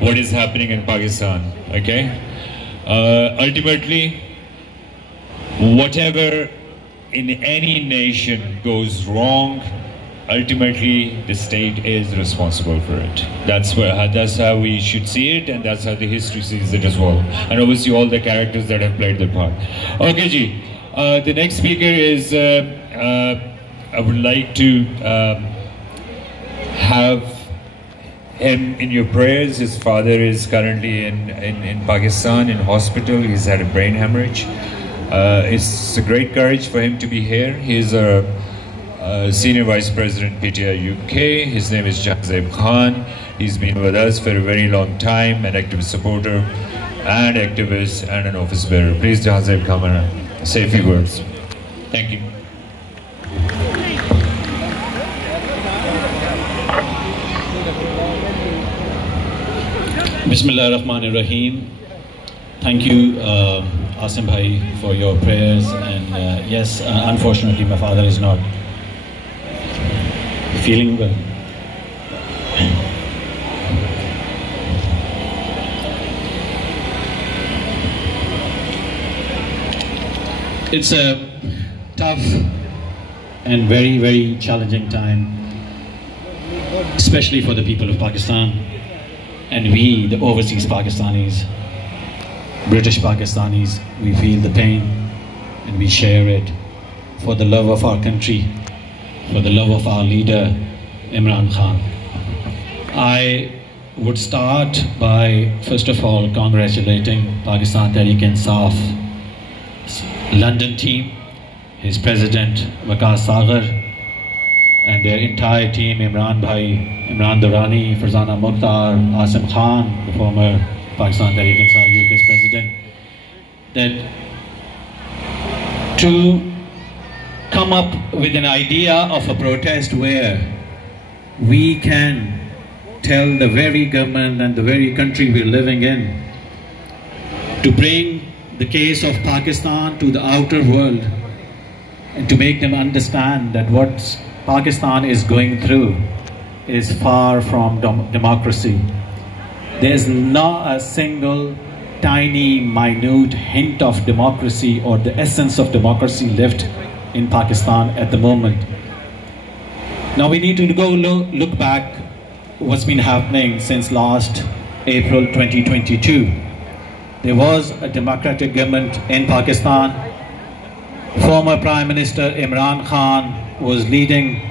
what is happening in Pakistan. Okay, ultimately, whatever in any nation goes wrong, ultimately the state is responsible for it. That's how we should see it, and that's how the history sees it as well. And obviously all the characters that have played their part. Okay, Ji. The next speaker is, I would like to have him in your prayers. His father is currently in Pakistan, in hospital. He's had a brain hemorrhage. It's a great courage for him to be here. He's a Senior Vice President PTI UK. His name is Jahanzeb Khan. He's been with us for a very long time, an activist supporter and activist and an office bearer. Please, Jahanzeb, come and say a few words. Thank you. Bismillah ar-Rahman ar-Rahim. Thank you, Asim Bhai, for your prayers. And yes, unfortunately, my father is not feeling well. It's a tough and very, very challenging time, especially for the people of Pakistan. And we, the overseas Pakistanis, British Pakistanis, we feel the pain and we share it for the love of our country, for the love of our leader, Imran Khan. I would start by, first of all, congratulating Pakistan Tehreek-e-Insaf London team, his president, Waqas Sagar, and their entire team, Imran Bhai, Imran Durrani, Farzana Mukhtar, Asim Khan, the former Pakistan Tehreek-e-Insaf UK's president, that to come up with an idea of a protest where we can tell the very government and the very country we're living in to bring the case of Pakistan to the outer world and to make them understand that what Pakistan is going through is far from democracy. There's not a single tiny, minute hint of democracy or the essence of democracy left in Pakistan at the moment. Now we need to go look back what's been happening since last April 2022. There was a democratic government in Pakistan. Former Prime Minister Imran Khan was leading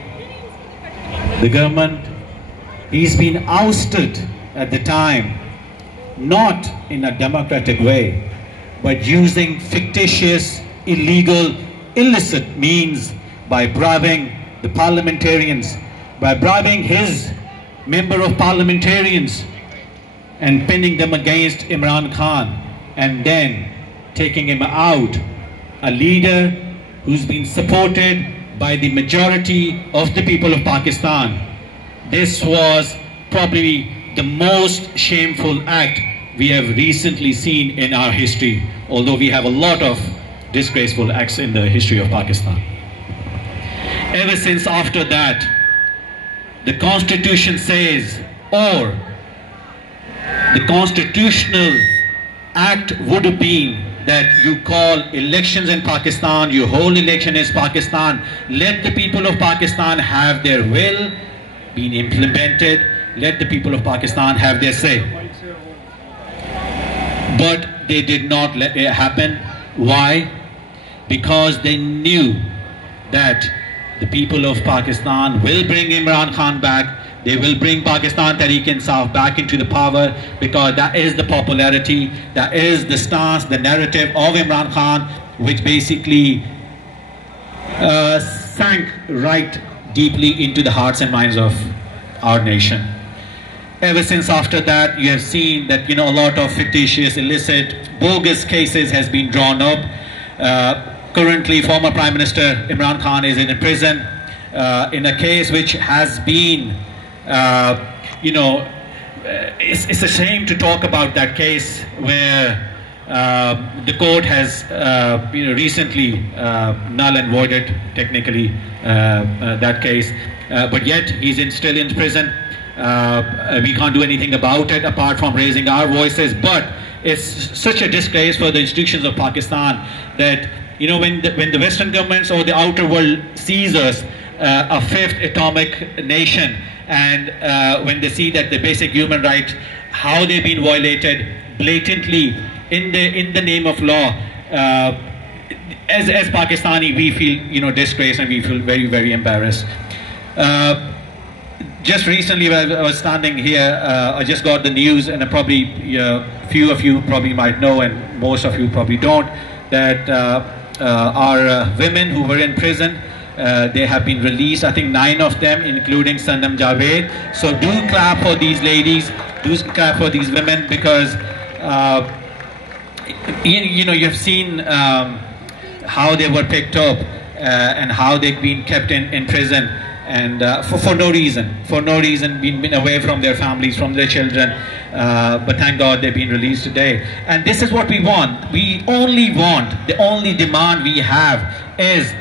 the government. He's been ousted at the time, not in a democratic way, but using fictitious, illegal, illicit means by bribing the parliamentarians, by bribing his member of parliamentarians and pinning them against Imran Khan, and then taking him out, a leader who's been supported by the majority of the people of Pakistan. This was probably the most shameful act we have recently seen in our history, although we have a lot of disgraceful acts in the history of Pakistan. Ever since after that, the Constitution says, or the constitutional act would have been that you call elections in Pakistan, you hold election in Pakistan, let the people of Pakistan have their will being implemented, let the people of Pakistan have their say. But they did not let it happen. Why? Because they knew that the people of Pakistan will bring Imran Khan back. They will bring Pakistan Tehreek-e-Insaf back into the power, because that is the popularity, that is the stance, the narrative of Imran Khan, which basically sank right deeply into the hearts and minds of our nation. Ever since after that, you have seen that, a lot of fictitious, illicit, bogus cases has been drawn up. Currently, former Prime Minister Imran Khan is in a prison in a case which has been, it's a shame to talk about that case where the court has, recently null and voided technically that case, but yet he's still in prison. We can't do anything about it apart from raising our voices. But it's such a disgrace for the institutions of Pakistan that, you know, when the Western governments or the outer world sees us a fifth atomic nation, and when they see that the basic human rights, how they've been violated blatantly in the name of law, as Pakistani, we feel, you know, disgraced, and we feel very, very embarrassed. Just recently, while I was standing here, I just got the news, and probably few of you probably might know, and most of you probably don't, that our women who were in prison, they have been released. I think 9 of them, including Sanam Javed. So do clap for these ladies, do clap for these women, because you know, you've seen how they were picked up and how they've been kept in prison, and for no reason, been away from their families, from their children, but thank God they've been released today. And this is what we want. We only want, the only demand we have is,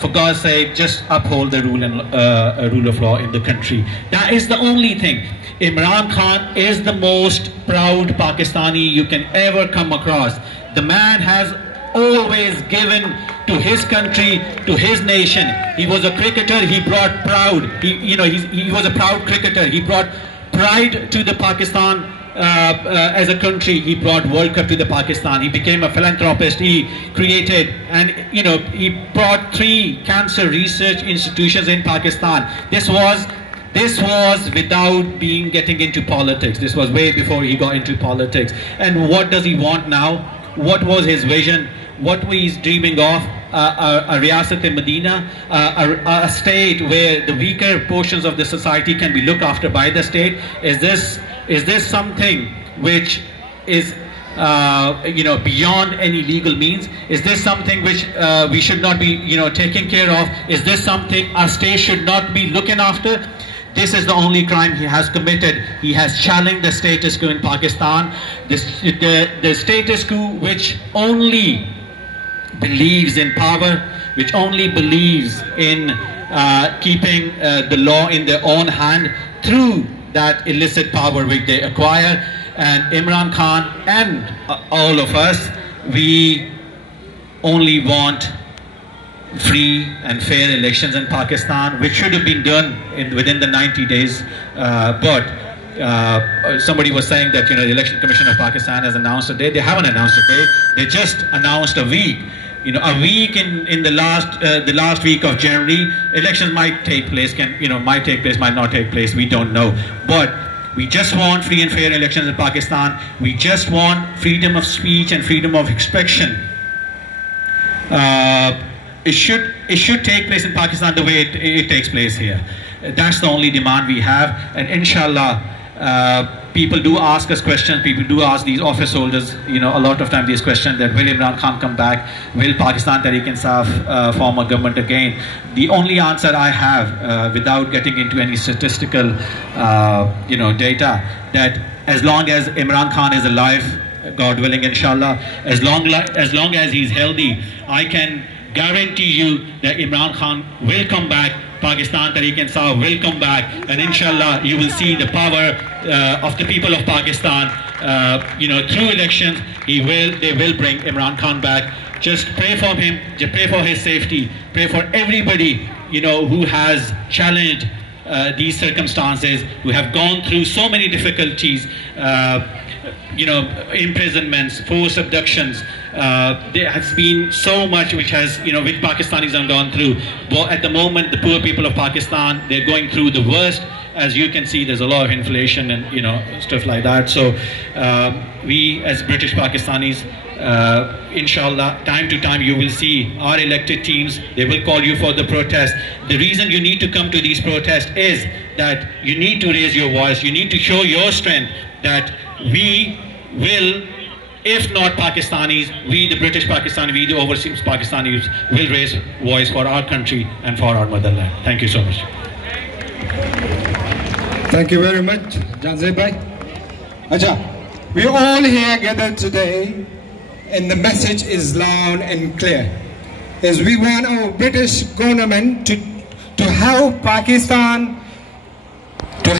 for God's sake, just uphold the rule of law in the country. That is the only thing. Imran Khan is the most proud Pakistani you can ever come across. The man has always given to his country, to his nation. He was a cricketer. He brought proud. He was a proud cricketer. He brought pride to the Pakistan as a country. He brought World Cup to the Pakistan. He became a philanthropist. He created, and he brought 3 cancer research institutions in Pakistan. This was without getting into politics. This was way before he got into politics. And what does he want now? What was his vision? What he's dreaming of? A Riyasat-e-Medina, a state where the weaker portions of the society can be looked after by the state. Is this something which is beyond any legal means? Is this something which we should not be taking care of? Is this something our state should not be looking after? This is the only crime he has committed. He has challenged the status quo in Pakistan, the status quo which only believes in power, which only believes in keeping the law in their own hand through that illicit power which they acquire. And Imran Khan and all of us, we only want free and fair elections in Pakistan, which should have been done within the 90 days. But somebody was saying that the Election Commission of Pakistan has announced a date. They haven't announced a date. They just announced a week. A week in the last week of January, elections might take place. Might take place, might not take place. We don't know. But we just want free and fair elections in Pakistan. We just want freedom of speech and freedom of expression. It should take place in Pakistan the way it takes place here. That's the only demand we have. And inshallah, people do ask us questions. People do ask these office holders, a lot of time these questions, that will Imran Khan come back? Will Pakistan Tehreek-e-Insaf form a government again? The only answer I have, without getting into any statistical, data, that as long as Imran Khan is alive, God willing, inshallah, as long as he's healthy, I can guarantee you that Imran Khan will come back. Pakistan Tehreek-e-Insaf will come back, and inshallah you will see the power of the people of Pakistan. Through elections, they will bring Imran Khan back. Just pray for him, just pray for his safety, pray for everybody who has challenged these circumstances, who have gone through so many difficulties, imprisonments, forced abductions. There has been so much which Pakistanis have gone through. But at the moment, the poor people of Pakistan, they're going through the worst. As you can see, there's a lot of inflation and stuff like that. So we as British Pakistanis, inshallah, time to time you will see our elected teams. They will call you for the protest. The reason you need to come to these protests is that you need to raise your voice. You need to show your strength that we will, if not Pakistanis, we the British Pakistani, we the overseas Pakistanis will raise voice for our country and for our motherland. Thank you so much. Thank you very much, Janzeb bhai. Acha, we are all here gathered today, and the message is loud and clear. Is we want our British government to help Pakistan